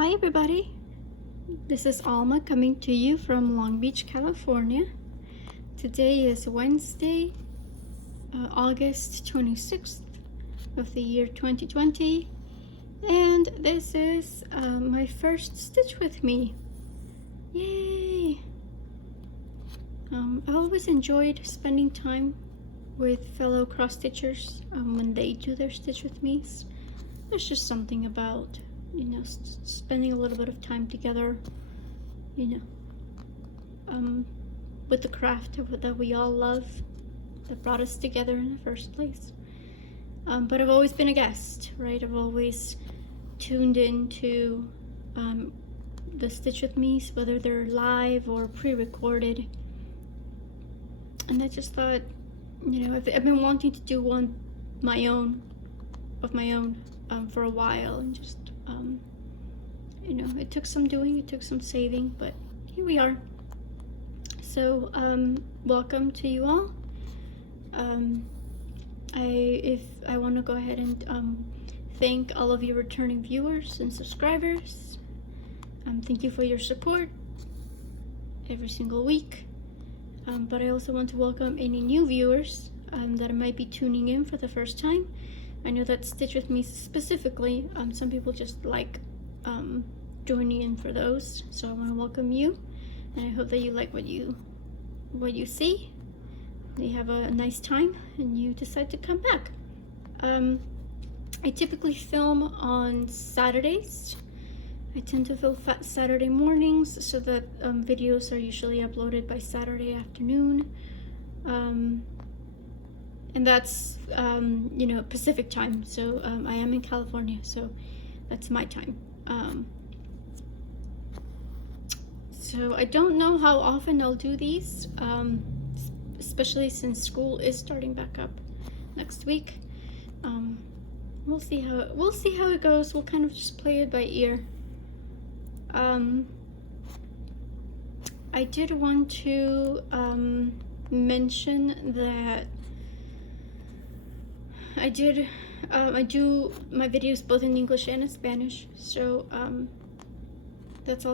Hi everybody, this is Alma coming to you from Long Beach, California. Today is Wednesday, August 26th of the year 2020, and this is my first stitch with me. Yay! I've always enjoyed spending time with fellow cross-stitchers when they do their stitch with me. There's just something about, you know, spending a little bit of time together, you know, with the craft that we all love, that brought us together in the first place. But I've always been a guest, right? I've always tuned into the stitch with me, whether they're live or pre-recorded. And I just thought, you know, I've been wanting to do one of my own for a while, and just you know, it took some doing, it took some saving, but here we are. So welcome to you all. I want to go ahead and thank all of you returning viewers and subscribers. Thank you for your support every single week. But I also want to welcome any new viewers that might be tuning in for the first time. I know that Stitch With Me specifically, some people just like joining in for those, so I want to welcome you, and I hope that you like what you see, you have a nice time, and you decide to come back. I typically film on Saturdays. I tend to film Saturday mornings, so that videos are usually uploaded by Saturday afternoon. And that's, you know, Pacific time, so I am in California, so that's my time. So I don't know how often I'll do these, especially since school is starting back up next week. We'll see how it goes. We'll kind of just play it by ear. I did want to mention that I do my videos both in English and in Spanish, so that's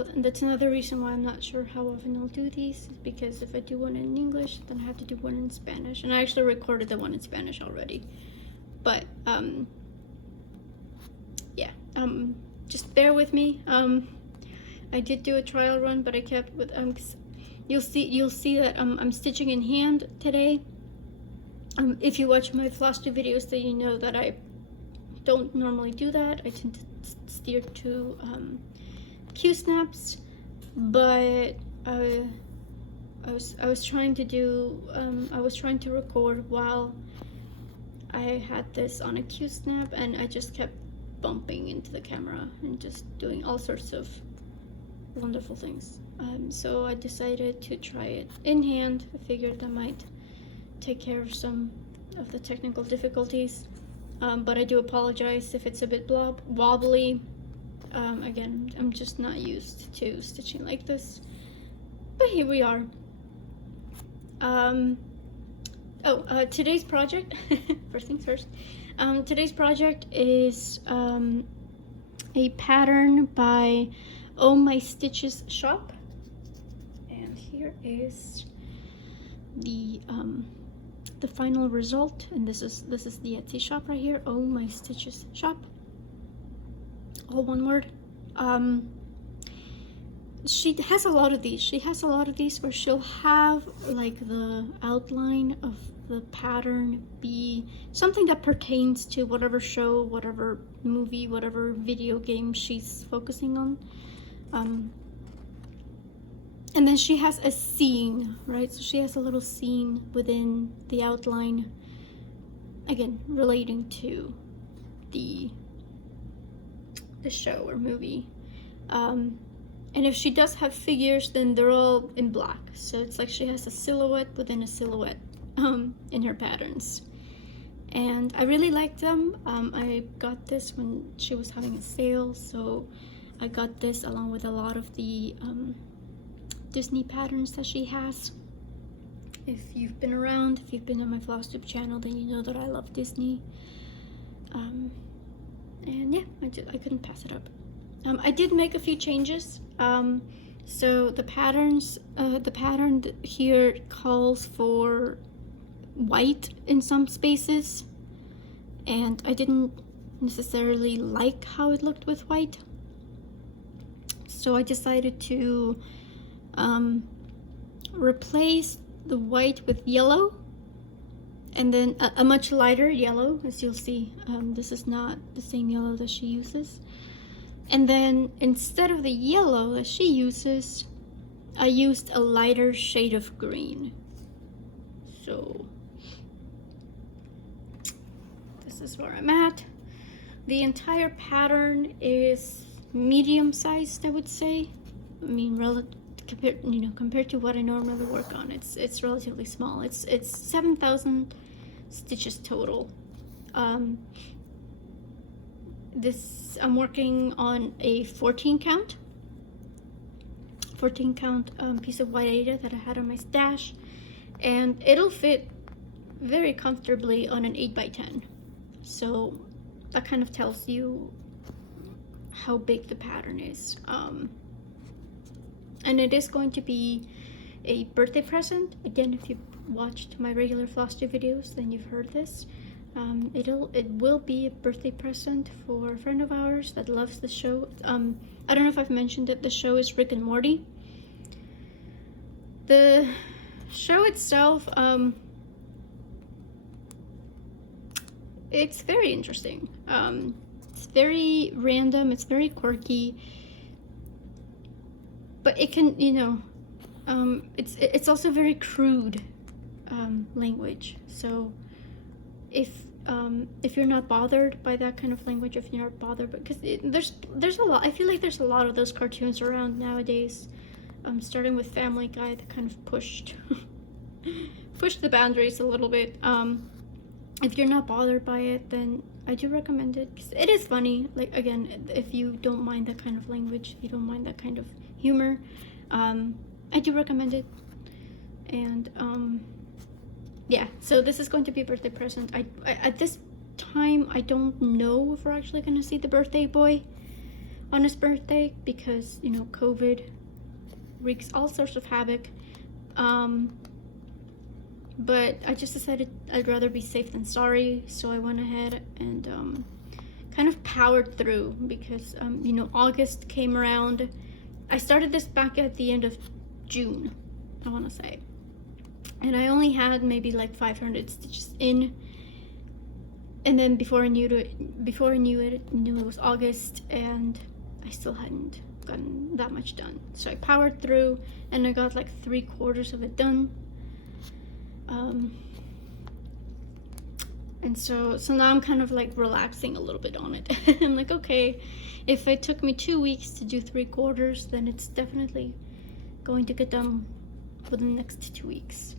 another reason why I'm not sure how often I'll do these, because if I do one in English, then I have to do one in Spanish, and I actually recorded the one in Spanish already. But yeah, just bear with me. I did do a trial run, but I kept with you'll see that I'm stitching in hand today. If you watch my FlossTube videos, then you know that I don't normally do that. I tend to steer to Q-snaps, but I was trying to record while I had this on a Q-snap, and I just kept bumping into the camera and just doing all sorts of wonderful things. So I decided to try it in hand. I figured that might take care of some of the technical difficulties, but I do apologize if it's a bit wobbly. Again, I'm just not used to stitching like this, but here we are. Today's project, first things first, today's project is a pattern by OhMyStitchesShop, and here is the final result, and this is the Etsy shop right here, OhMyStitchesShop, all one word. She has a lot of these where she'll have like the outline of the pattern be something that pertains to whatever show, whatever movie, whatever video game she's focusing on. And then she has a scene, right? So she has a little scene within the outline, again, relating to the show or movie. And if she does have figures, then they're all in black. So it's like she has a silhouette within a silhouette in her patterns. And I really like them. I got this when she was having a sale, so I got this along with a lot of the Disney patterns that she has. If you've been around, if you've been on my FlossTube channel, then you know that I love Disney. And yeah, I couldn't pass it up. I did make a few changes. So the pattern here calls for white in some spaces, and I didn't necessarily like how it looked with white. So I decided to replace the white with yellow, and then a much lighter yellow, as you'll see. This is not the same yellow that she uses. And then instead of the yellow that she uses, I used a lighter shade of green. So this is where I'm at. The entire pattern is medium sized, I would say. I mean, compared to what I normally work on, it's relatively small. It's 7,000 stitches total. I'm working on a 14 count piece of white Aida that I had on my stash, and it'll fit very comfortably on an 8x10. So that kind of tells you how big the pattern is. And it is going to be a birthday present. Again, if you've watched my regular FlossTube videos, then you've heard this. It will be a birthday present for a friend of ours that loves the show. I don't know if I've mentioned it. The show is Rick and Morty. The show itself, it's very interesting. It's very random. It's very quirky. But it can, it's also very crude language. So if you're not bothered by that kind of language, if you're not bothered, because there's a lot. I feel like there's a lot of those cartoons around nowadays. Starting with Family Guy, that kind of pushed the boundaries a little bit. If you're not bothered by it, then I do recommend it, because it is funny. Like, again, if you don't mind that kind of language, you don't mind that kind of humor, I do recommend it. And yeah, so this is going to be a birthday present. I at this time, I don't know if we're actually going to see the birthday boy on his birthday, because COVID wreaks all sorts of havoc. But I just decided I'd rather be safe than sorry, so I went ahead and kind of powered through, because August came around. I started this back at the end of June, I want to say, and I only had maybe like 500 stitches in, and then before I knew it, it was August, and I still hadn't gotten that much done. So I powered through, and I got like 3/4 of it done. And so now I'm kind of like relaxing a little bit on it. I'm like, okay, if it took me 2 weeks to do 3/4, then it's definitely going to get done within the next 2 weeks,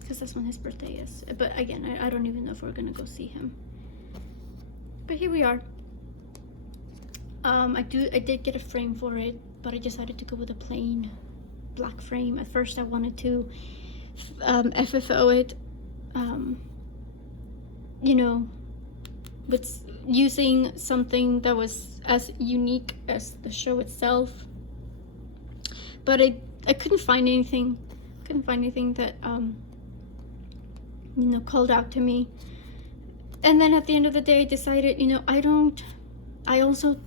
because that's when his birthday is. But again, I don't even know if we're gonna go see him. But here we are. I did get a frame for it, but I decided to go with a plain black frame. At first I wanted to FFO it, with using something that was as unique as the show itself, but I couldn't find anything that called out to me. And then at the end of the day, I decided, I also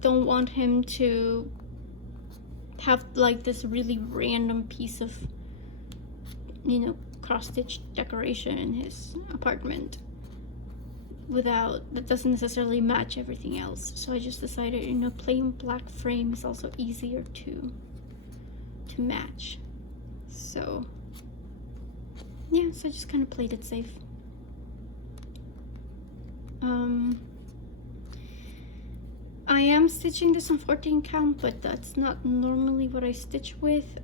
don't want him to have like this really random piece of cross-stitch decoration in his apartment that doesn't necessarily match everything else. So I just decided, plain black frame is also easier to match. So yeah, so I just kind of played it safe. I am stitching this on 14 count, but that's not normally what I stitch with.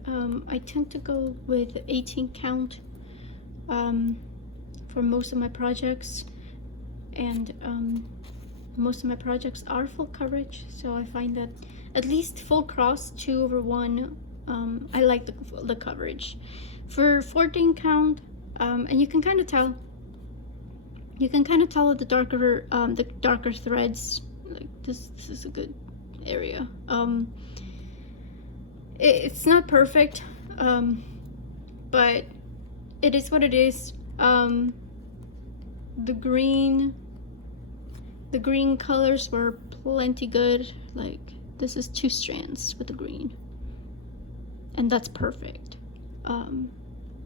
I tend to go with 18 count for most of my projects, and most of my projects are full coverage, so I find that at least full cross 2/1, I like the coverage. For 14 count, and you can kind of tell the darker threads. Like this is a good area. It's not perfect, but it is what it is. The green colors were plenty good. Like, this is 2 strands with the green, and that's perfect.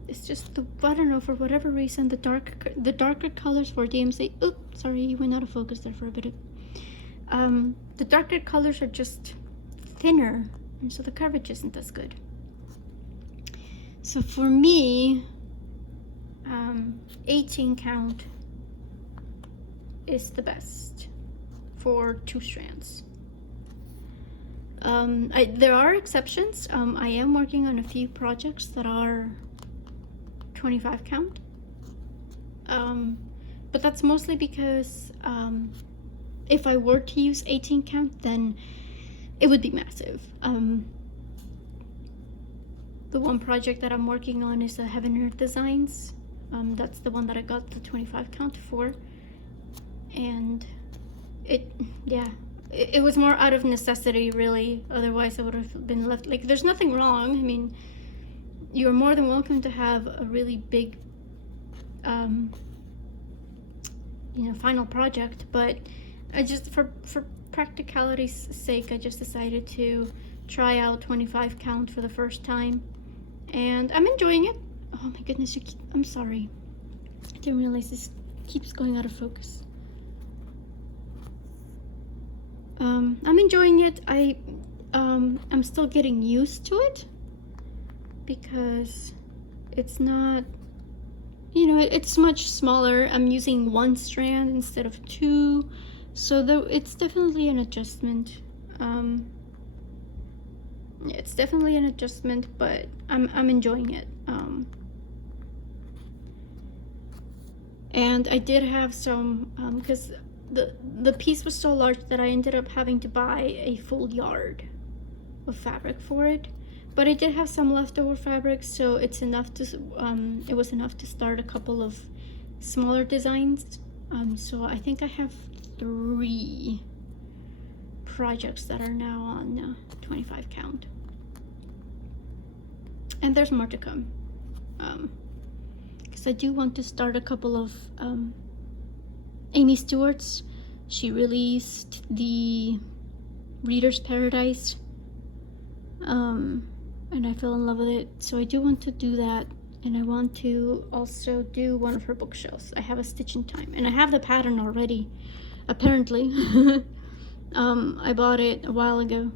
It's just I don't know, for whatever reason, the darker colors for DMC. Oops, sorry, you went out of focus there for a bit. The darker colors are just thinner, and so the coverage isn't as good. So for me, 18 count is the best for 2 strands. There are exceptions. I am working on a few projects that are 25 count, but that's mostly because if I were to use 18 count, then it would be massive. The one project that I'm working on is Heaven and Earth Designs. That's the one that I got the 25 count for, and it was more out of necessity, really. Otherwise I would have been left, like, there's nothing wrong. I mean, you're more than welcome to have a really big final project, but I just, for practicality's sake, I just decided to try out 25 count for the first time, and I'm enjoying it. Oh my goodness, I'm sorry, I didn't realize this keeps going out of focus. I'm enjoying it. I'm still getting used to it, because it's not, it's much smaller. I'm using 1 strand instead of 2, so it's definitely an adjustment. It's definitely an adjustment, but I'm enjoying it. And I did have some, because the piece was so large that I ended up having to buy a full yard of fabric for it. But I did have some leftover fabric, so it's enough to it was enough to start a couple of smaller designs. So I think I have 3 projects that are now on 25 count, and there's more to come, because I do want to start a couple of Amy Stewart's. She released the Reader's Paradise, and I fell in love with it, so I do want to do that. And I want to also do one of her bookshelves. I have a stitch in time, and I have the pattern already, apparently. I bought it a while ago,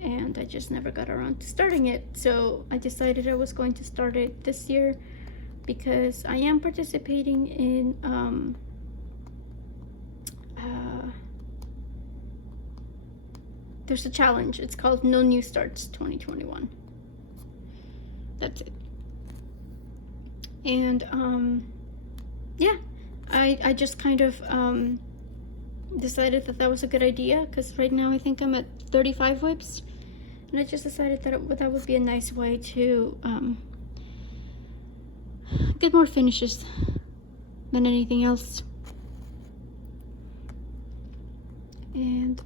and I just never got around to starting it, so I decided I was going to start it this year, because I am participating in there's a challenge. It's called No New Starts 2021. That's it. And yeah, I just kind of decided that was a good idea, because right now I think I'm at 35 whips, and I just decided that that would be a nice way to get more finishes than anything else. And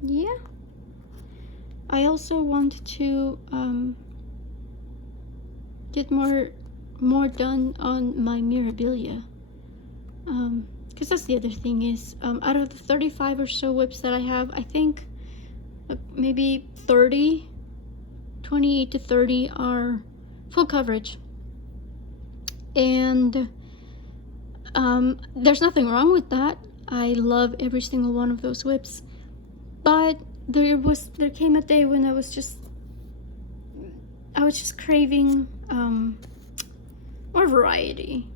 yeah, I also want to get more done on my mirabilia, because that's the other thing is, out of the 35 or so whips that I have, I think maybe 28 to 30 are full coverage, and there's nothing wrong with that. I love every single one of those whips, but there came a day when I was just craving more variety,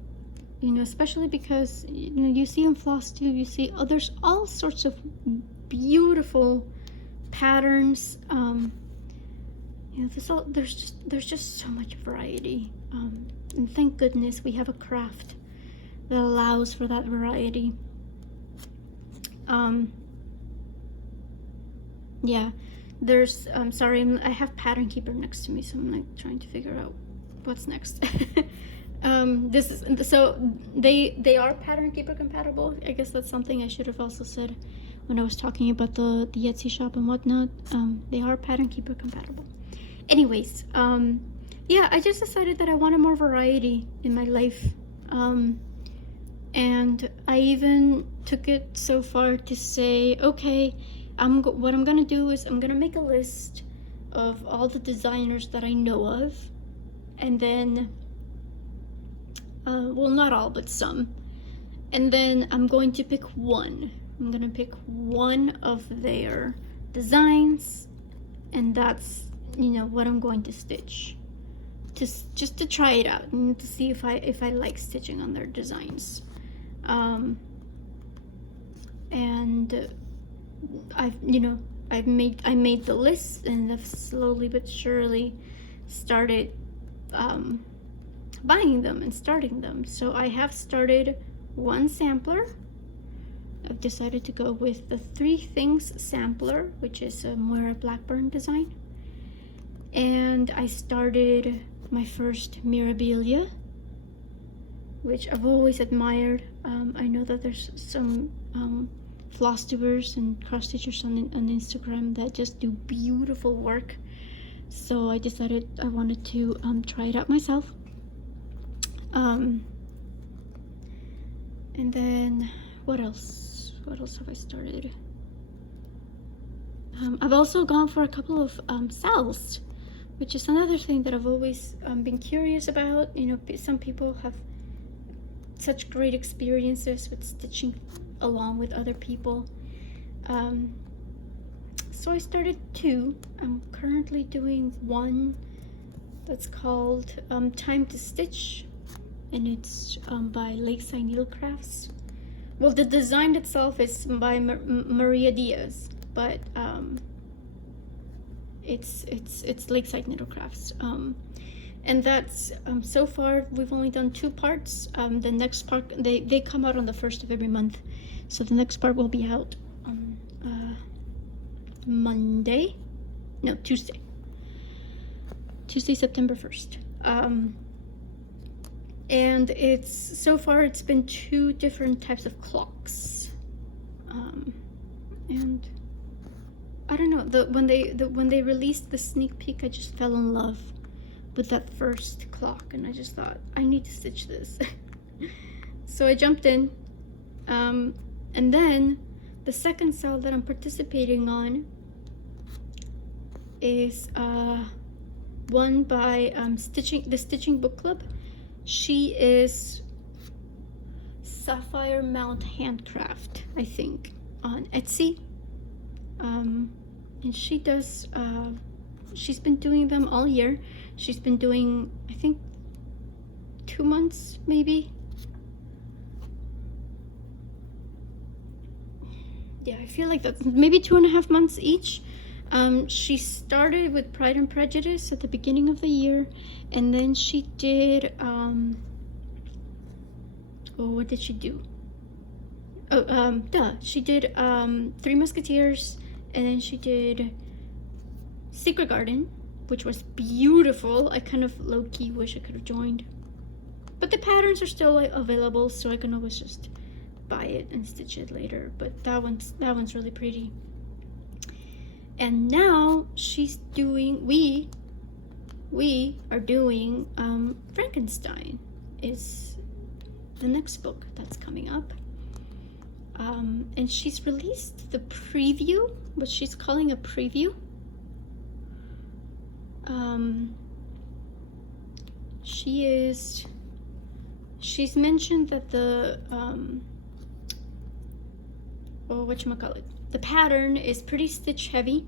especially because you see on FlossTube, you see there's all sorts of beautiful patterns. There's just so much variety, and thank goodness we have a craft that allows for that variety. Yeah, there's sorry, I have Pattern Keeper next to me, so I'm like trying to figure out what's next. This is, so they are Pattern Keeper compatible. I guess that's something I should have also said when I was talking about the Etsy shop and whatnot. They are Pattern Keeper compatible. Anyways, yeah, I just decided that I wanted more variety in my life. And I even took it so far to say, okay, what I'm gonna do is I'm gonna make a list of all the designers that I know of, and then, well, not all, but some. And then I'm going to pick one. I'm gonna pick one of their designs, and that's, you know, what I'm going to stitch. Just to try it out and to see if I like stitching on their designs. And I made the list, and I've slowly but surely started buying them and starting them. So I have started one sampler. I've decided to go with the 3 Things sampler, which is a Moira Blackburn design. And I started my first Mirabilia, which I've always admired. I know that there's some FlossTubers and cross stitchers on Instagram that just do beautiful work. So I decided I wanted to try it out myself. And then what else? What else have I started? I've also gone for a couple of cells, which is another thing that I've always been curious about. You know, some people have such great experiences with stitching along with other people. So I started 2. I'm currently doing one that's called Time to Stitch, and it's by Lakeside Needlecrafts. Well, the design itself is by Maria Diaz, but it's Lakeside Needlecrafts. And that's so far we've only done 2 parts. The next part, they come out on the 1st of every month, so the next part will be out on Tuesday, September 1st. And so far it's been 2 different types of clocks, and I don't know, when they released the sneak peek, I just fell in love with that first clock, and I just thought, I need to stitch this. So I jumped in, and then the second cell that I'm participating on is one by the Stitching Book Club. She is Sapphire Mount Handcraft, I think, on Etsy. And she does, she's been doing them all year. She's been doing, I think, 2 months, maybe. Yeah, I feel like that's maybe 2.5 months each. She started with Pride and Prejudice at the beginning of the year, and then she did, what did she do? She did 3 Musketeers, and then she did Secret Garden, which was beautiful. I kind of low-key wish I could have joined, but the patterns are still available, so I can always just buy it and stitch it later. But that one's really pretty. And now she's doing, we are doing Frankenstein is the next book that's coming up. And she's released the preview, what she's calling a preview. She's mentioned that the the pattern is pretty stitch heavy.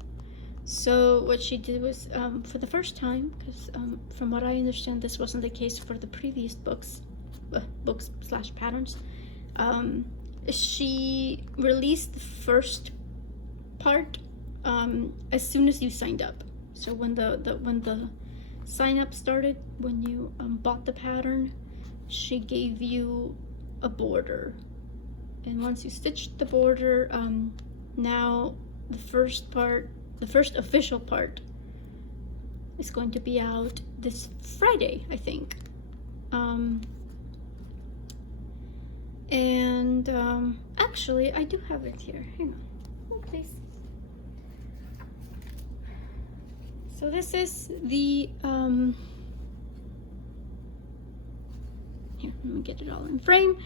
So what she did was, for the first time, because from what I understand, this wasn't the case for the previous books/patterns, she released the first part as soon as you signed up. So when the sign up started, when you bought the pattern, she gave you a border, and once you stitched the border, now the first official part is going to be out this Friday, I think. Actually, I do have it here. Hang on. Oh, please. So this is the here, let me get it all in frame.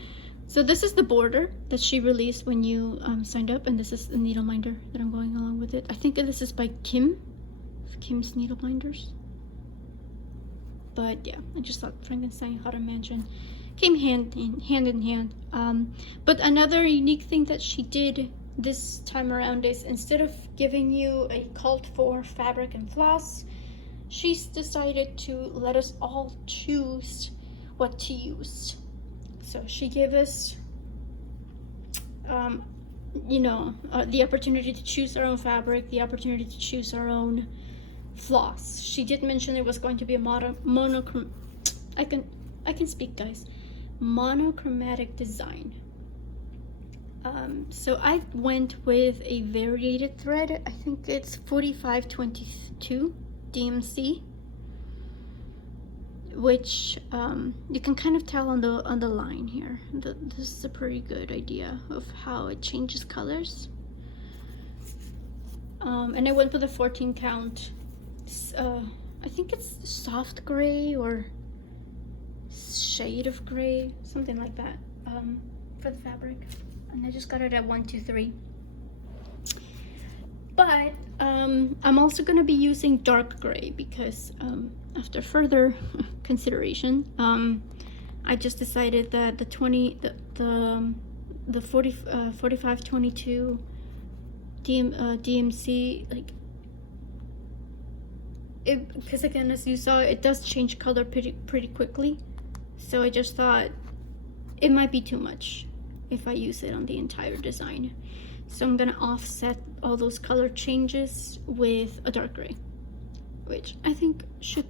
So this is the border that she released when you signed up, and this is the needle minder that I'm going along with it. I think this is by Kim's Needle Minders. But yeah, I just thought Frankenstein Haunted Mansion came hand in hand. But another unique thing that she did this time around is, instead of giving you a cult for fabric and floss, she's decided to let us all choose what to use. So she gave us the opportunity to choose our own fabric, the opportunity to choose our own floss. She did mention there was going to be a monochromatic design. So I went with a variated thread. I think it's 4522 DMC, which you can kind of tell on the line here. This is a pretty good idea of how it changes colors. And I went with a 14 count. I think it's soft gray or shade of gray, something like that, for the fabric. And I just got it at 123. But I'm also going to be using dark gray because after further consideration, I just decided that the 4522 DMC, like, because again, as you saw, it does change color pretty quickly. So I just thought it might be too much if I use it on the entire design. So I'm gonna offset all those color changes with a dark gray, which I think should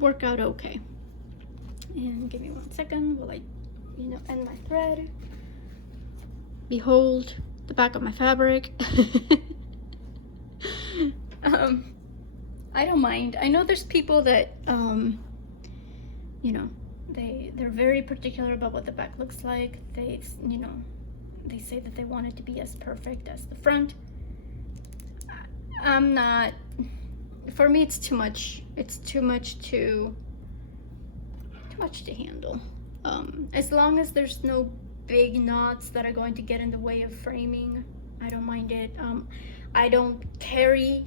work out okay. And give me 1 second while I, end my thread. Behold the back of my fabric. I don't mind. I know there's people that they're very particular about what the back looks like. They say that they want it to be as perfect as the front. I'm not. For me, it's too much. It's too much to handle. As long as there's no big knots that are going to get in the way of framing, I don't mind it. I don't carry.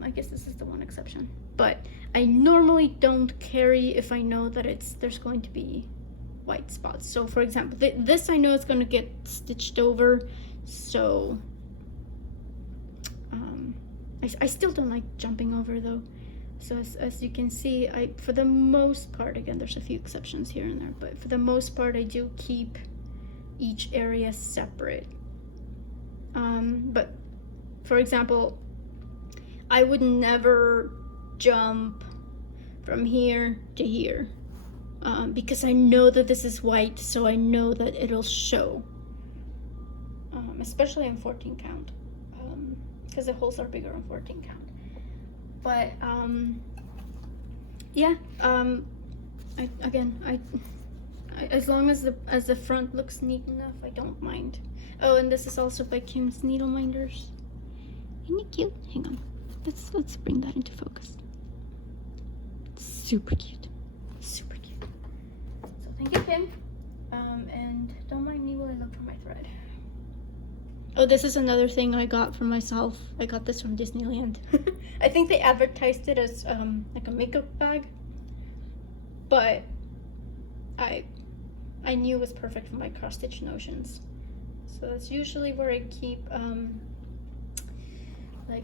I guess this is the one exception, but I normally don't carry if I know that there's going to be white spots. So for example, this I know it's going to get stitched over, so I still don't like jumping over though. So as you can see, for the most part, again, there's a few exceptions here and there, but for the most part I do keep each area separate. But for example, I would never jump from here to here because I know that this is white, so I know that it'll show, especially in 14 count, because the holes are bigger on 14 count. But yeah, as long as the front looks neat enough, I don't mind. Oh, and this is also by Kim's Needle Minders. Isn't it cute? Hang on. Let's bring that into focus. Super cute. Super cute. So thank you, Kim. And don't mind me while I look for my thread. Oh, this is another thing I got for myself. I got this from Disneyland. I think they advertised it as like a makeup bag, but I knew it was perfect for my cross stitch notions. So that's usually where I keep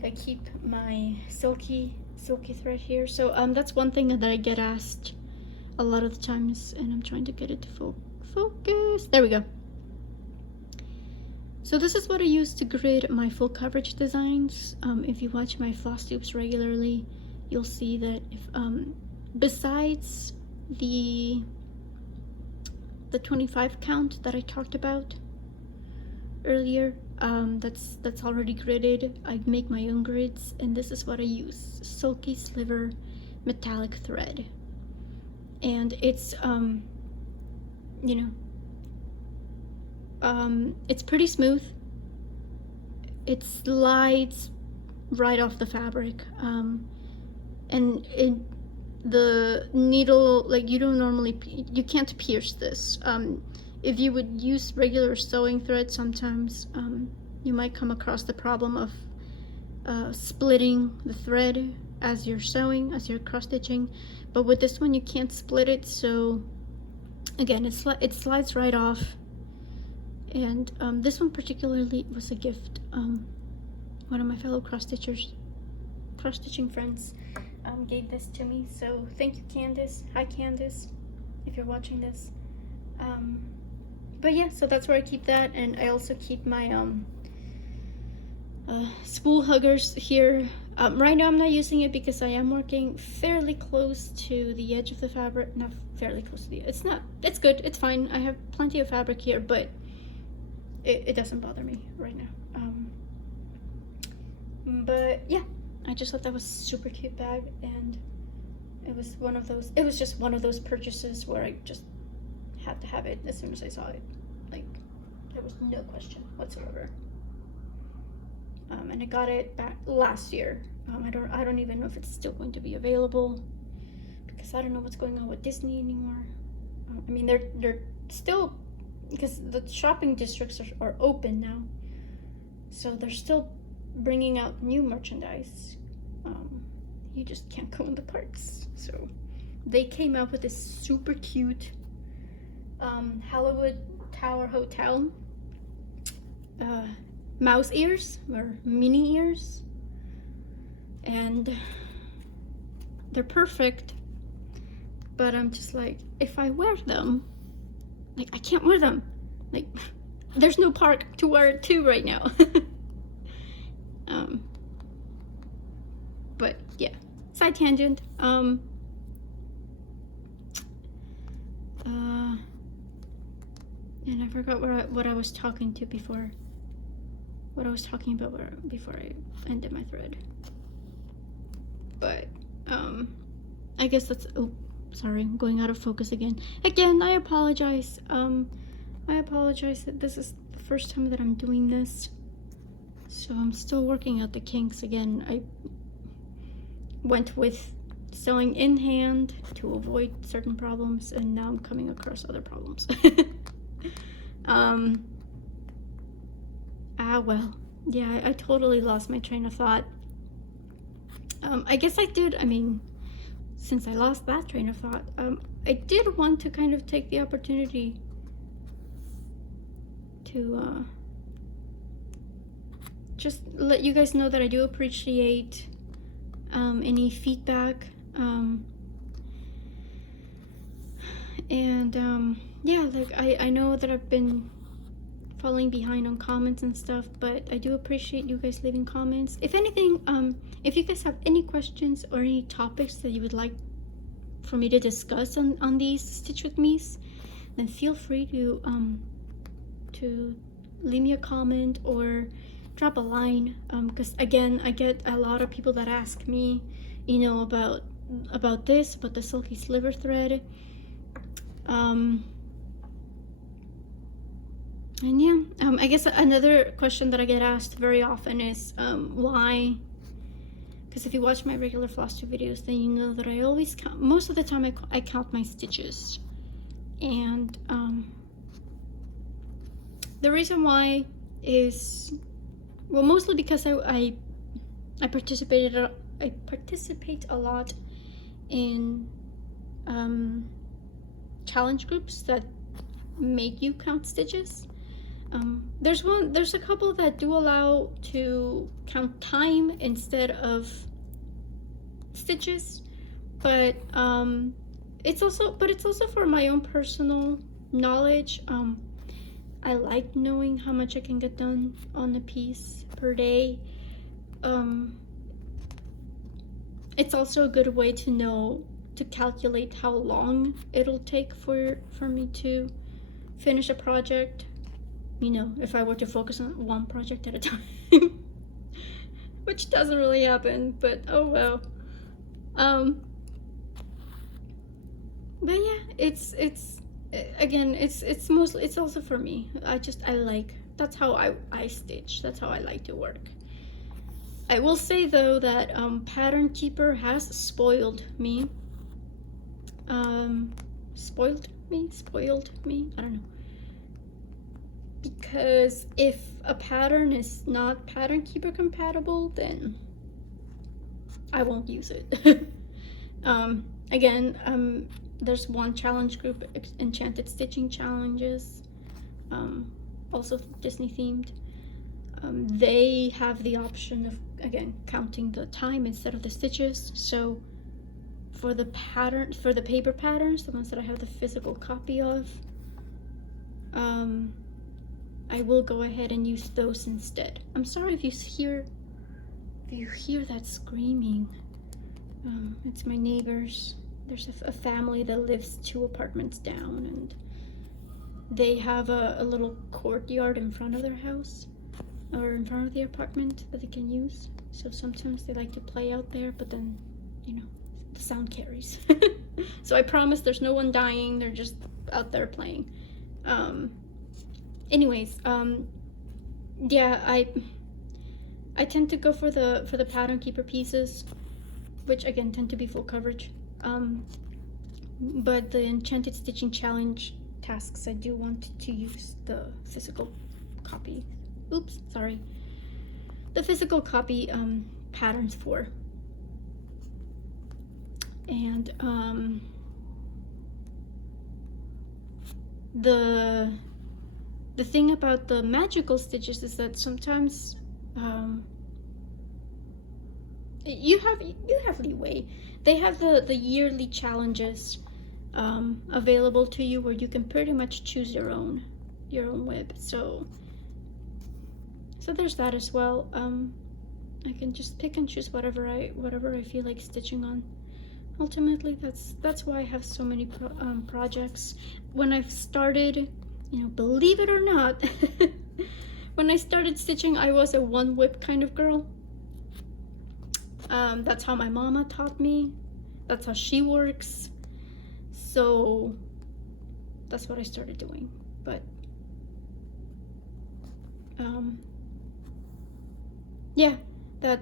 I keep my silky thread here. So that's one thing that I get asked a lot of the times, and I'm trying to get it to focus. There we go. So this is what I use to grid my full coverage designs. If you watch my FlossTubes regularly, you'll see that if besides the 25 count that I talked about earlier, that's already gridded. I make my own grids, and this is what I use: Silky Sliver metallic thread. And it's it's pretty smooth. it slides right off the fabric, and the needle, like, you don't normally, you can't pierce this. If you would use regular sewing thread, sometimes you might come across the problem of splitting the thread as you're sewing, as you're cross stitching, but with this one you can't split it. So again, it slides right off. And this one particularly was a gift. One of my fellow cross stitching friends gave this to me, so thank you, Candace. Hi, Candace, if you're watching this. But yeah, so that's where I keep that, and I also keep my spool huggers here. Right now I'm not using it because I am working fairly close to the edge of the fabric. Not fairly close to the, it's good, it's fine. I have plenty of fabric here, but it doesn't bother me right now. But yeah, I just thought that was a super cute bag, and it was just one of those purchases where I just had to have it as soon as I saw it. Like, there was no question whatsoever. And I got it back last year. I don't even know if it's still going to be available, because I don't know what's going on with Disney anymore. I mean, they're still, because the shopping districts are open now, so they're still bringing out new merchandise. You just can't go in the parks. So they came out with this super cute Hollywood Tower Hotel mouse ears, or mini ears, and they're perfect, but I'm just like, if I wear them, like, I can't wear them, like, there's no park to wear it to right now. But yeah, side tangent. And I forgot what I was talking to before. What I was talking about before I ended my thread. But I guess that's, oh, sorry, I'm going out of focus again. I apologize. I apologize that this is the first time that I'm doing this, so I'm still working out the kinks. Again, I went with sewing in hand to avoid certain problems, and now I'm coming across other problems. Well, yeah, I totally lost my train of thought. I guess I did, I mean, since I lost that train of thought, I did want to kind of take the opportunity to just let you guys know that I do appreciate any feedback, and yeah, like, I know that I've been falling behind on comments and stuff, but I do appreciate you guys leaving comments. If anything, if you guys have any questions or any topics that you would like for me to discuss on these Stitch With Me's, then feel free to leave me a comment or drop a line, because again, I get a lot of people that ask me, you know, about this, about the silky sliver thread, and yeah, I guess another question that I get asked very often is why, because if you watch my regular FlossTube videos, then you know that I always count, most of the time I count my stitches, and the reason why is, well, mostly because I participate a lot in challenge groups that make you count stitches. There's a couple that do allow to count time instead of stitches, but it's also for my own personal knowledge. I like knowing how much I can get done on a piece per day. It's also a good way to know, to calculate how long it'll take for me to finish a project, you know, if I were to focus on one project at a time. Which doesn't really happen, but oh well. But yeah, it's again, it's mostly, it's also for me. I like that's how I stitch. That's how I like to work. I will say though that Pattern Keeper has spoiled me. Spoiled me, I don't know. Because if a pattern is not Pattern Keeper compatible, then I won't use it. Again, there's one challenge group, Enchanted Stitching Challenges, also Disney themed. They have the option of, again, counting the time instead of the stitches. So for the paper patterns, the ones that I have the physical copy of, I will go ahead and use those instead. I'm sorry if you hear that screaming. It's my neighbors. There's a family that lives 2 apartments down, and they have a little courtyard in front of their house, or in front of the apartment, that they can use. So sometimes they like to play out there, but then, you know, the sound carries. So I promise there's no one dying, they're just out there playing. Anyways, yeah, I tend to go for the Pattern Keeper pieces, which again tend to be full coverage. But the Enchanted Stitching Challenge tasks, I do want to use the physical copy. Oops, sorry. The physical copy patterns for. And the thing about the magical stitches is that sometimes you have leeway. They have the yearly challenges available to you, where you can pretty much choose your own whip. So there's that as well. I can just pick and choose whatever I feel like stitching on. Ultimately, that's why I have so many projects. When I've started, you know, believe it or not, when I started stitching, I was a one whip kind of girl. That's how my mama taught me. That's how she works. So that's what I started doing. But yeah, that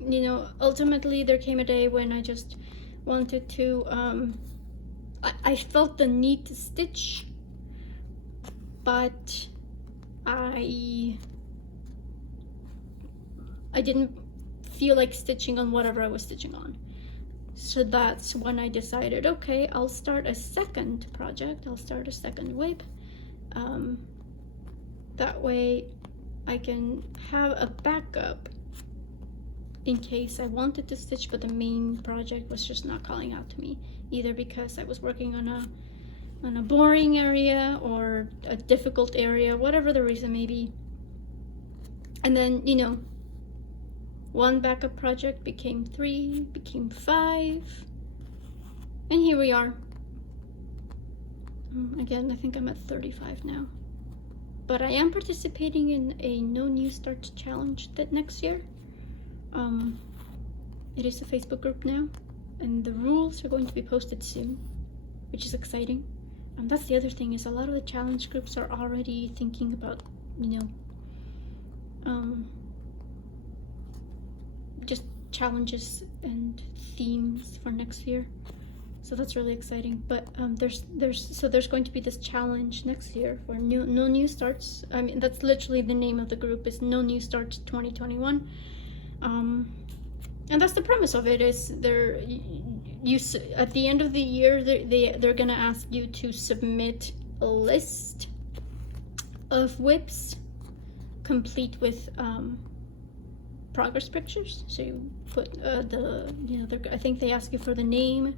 you know, ultimately there came a day when I just wanted to I felt the need to stitch, but I didn't feel like stitching on whatever I was stitching on. So that's when I decided, okay, I'll start a second project. I'll start a second whip. That way I can have a backup in case I wanted to stitch, but the main project was just not calling out to me, either because I was working on a boring area or a difficult area, whatever the reason may be. And then, you know, one backup project became 3, became 5, and here we are. Again, I think I'm at 35 now. But I am participating in a No New Starts challenge that next year. It is a Facebook group now, and the rules are going to be posted soon, which is exciting. That's the other thing, is a lot of the challenge groups are already thinking about, you know, just challenges and themes for next year. So that's really exciting. But there's going to be this challenge next year for no new starts. I mean, that's literally the name of the group, is No New Starts 2021. And that's the premise of it, is at the end of the year they're gonna ask you to submit a list of whips complete with progress pictures. So you put I think they ask you for the name,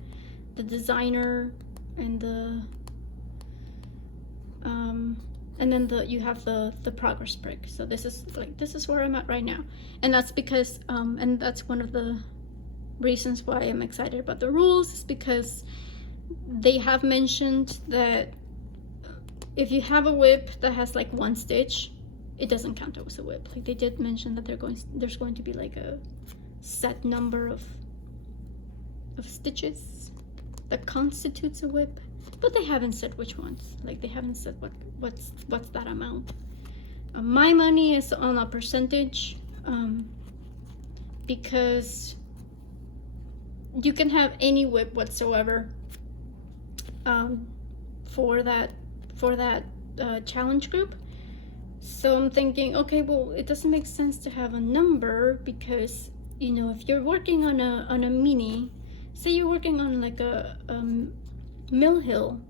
the designer, and then you have the progress brick. So this is where I'm at right now, and that's because and that's one of the reasons why I'm excited about the rules, is because they have mentioned that if you have a whip that has like 1 stitch, it doesn't count as a whip. Like, they did mention that there's going to be like a set number of stitches that constitutes a whip, but they haven't said which ones. Like, they haven't said what's that amount. My money is on a percentage, because you can have any whip whatsoever, for that challenge group. So I'm thinking, okay, well, it doesn't make sense to have a number, because, you know, if you're working on a mini, say you're working on like a Mill Hill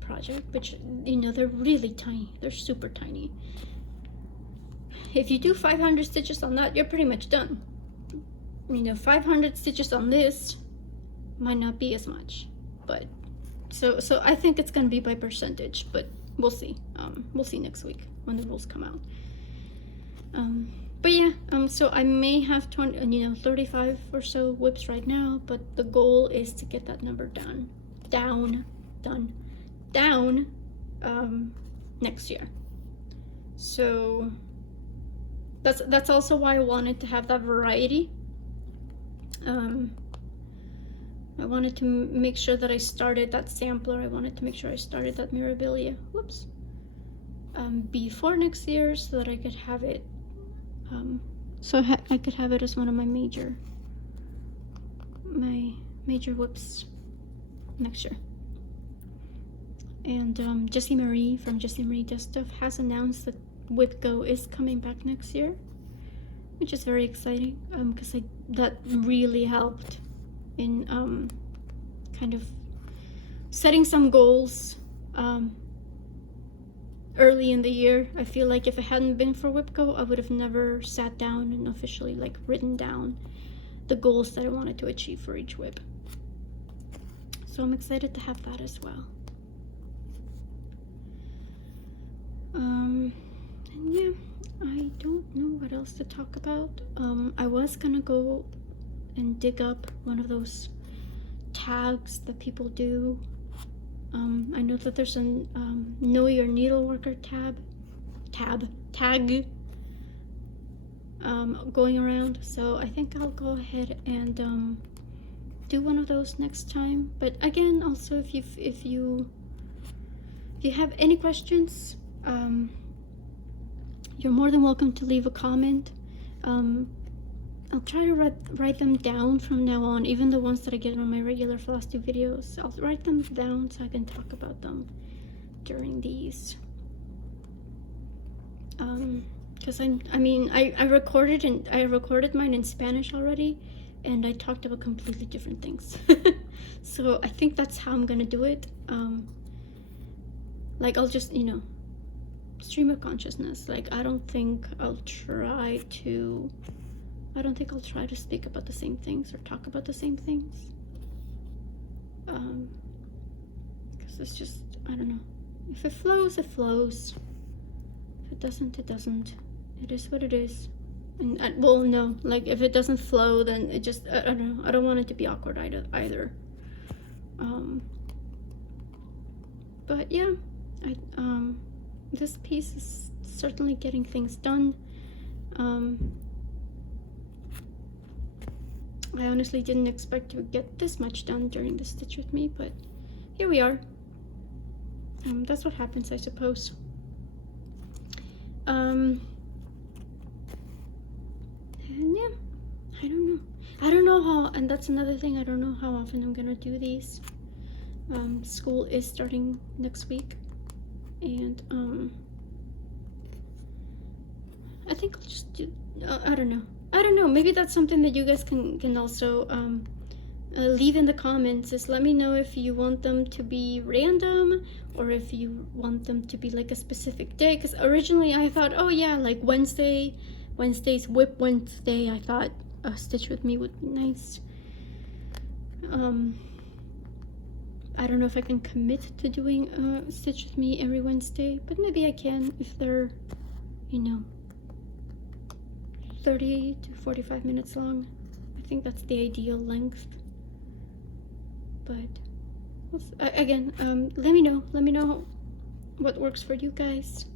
project, which, you know, they're really tiny, they're super tiny. If you do 500 stitches on that, you're pretty much done. You know, 500 stitches on this might not be as much, but so I think it's gonna be by percentage, but we'll see. We'll see next week when the rules come out. But yeah, so I may have 35 or so whips right now, but the goal is to get that number down next year. So that's also why I wanted to have that variety. I wanted to make sure that I started that sampler. I wanted to make sure I started that Mirabilia. Whoops. Before next year, so that I could have it. I could have it as one of my major whips next year. And Jessie Marie from Jessie Marie Does Stuff has announced that Whip Go is coming back next year, which is very exciting, because that really helped in kind of setting some goals early in the year. I feel like if it hadn't been for Whip Go, I would have never sat down and officially like written down the goals that I wanted to achieve for each whip. So I'm excited to have that as well. And yeah, I don't know what else to talk about. I was gonna go and dig up one of those tags that people do. I know that there's a Know Your Needleworker tag going around, so I think I'll go ahead and do one of those next time. But again, also if you have any questions, you're more than welcome to leave a comment. I'll try to write them down from now on, even the ones that I get on my regular FlossTube videos. I'll write them down so I can talk about them during these. Because I recorded mine in Spanish already, and I talked about completely different things. So I think that's how I'm gonna do it. Like, I'll just, stream of consciousness. Like, I don't think I'll try to speak about the same things or talk about the same things. Because it's just, I don't know. If it flows, it flows. If it doesn't, it doesn't. It is what it is. And, well, no, like, if it doesn't flow, then it just, I don't know. I don't want it to be awkward either. But yeah, this piece is certainly getting things done. I honestly didn't expect to get this much done during the stitch with me, but here we are. That's what happens, I suppose. And yeah, I don't know how, and that's another thing, I don't know how often I'm gonna do these. School is starting next week, and I think I'll just do, I don't know, maybe that's something that you guys can also leave in the comments. Is let me know if you want them to be random or if you want them to be like a specific day, because originally I thought, oh yeah, like Wednesday's Whip Wednesday, I thought a stitch with me would be nice. I don't know if I can commit to doing a stitch with me every Wednesday, but maybe I can if they're 30 to 45 minutes long. I think that's the ideal length. But again, let me know what works for you guys.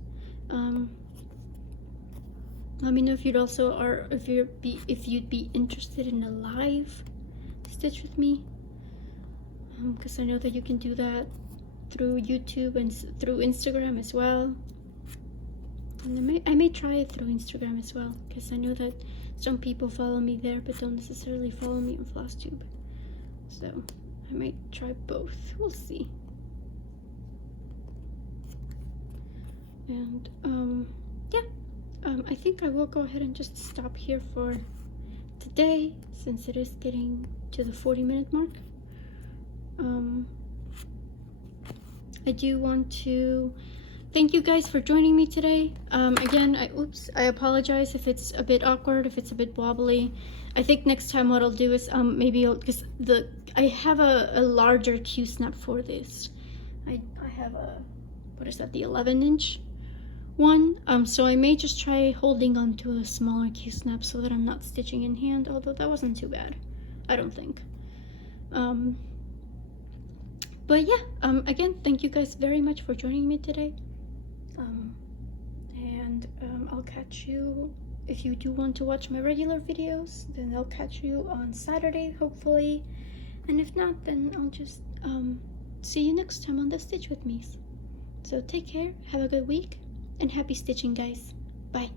Let me know if you'd also if you'd be interested in a live stitch with me, because I know that you can do that through YouTube and through Instagram as well. And I may try it through Instagram as well, because I know that some people follow me there but don't necessarily follow me on FlossTube. So I might try both. We'll see. And yeah, I think I will go ahead and just stop here for today, since it is getting to the 40-minute mark. I do want to thank you guys for joining me today. Again, I apologize if it's a bit awkward, if it's a bit wobbly. I think next time what I'll do is because I have a larger Q-snap for this. I have a, what is that, the 11-inch one. So I may just try holding on to a smaller Q-snap so that I'm not stitching in hand, although that wasn't too bad, I don't think. But yeah, again, thank you guys very much for joining me today. And I'll catch you, if you do want to watch my regular videos, then I'll catch you on Saturday, hopefully. And if not, then I'll just see you next time on the Stitch With Me. So take care, have a good week, and happy stitching, guys. Bye.